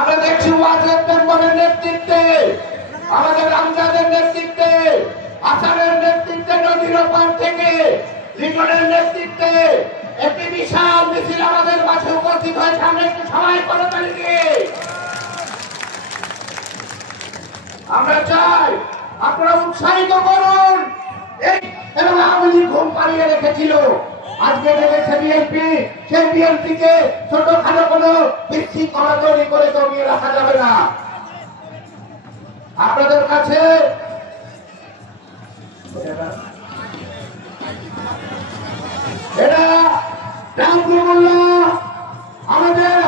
আমরা দেখছি ওয়াজেদ মেম্বারের নেতৃত্বে, আমাদের আমজাদের নেতৃত্বে, হাসানের নেতৃত্বে, নদীর ওপার থেকে লিটনের নেতৃত্বে একটি বিশাল মিছিল আমাদের মাঝে উপস্থিত হয়েছে। আমরা একটু সবাই করতালি দিয়ে আমরা চাই আপনারা উৎসাহিত করুন। এবং আওয়ামী লীগ ঘুম পাড়িয়ে রেখেছিল, আজকে দেখেছে বিএনপি, সেই বিএনপিকে ছোটখাটো কোনো বিশৃঙ্খলা তৈরি করে দমিয়ে রাখা যাবে না। আপনাদের কাছে এটা আমাদের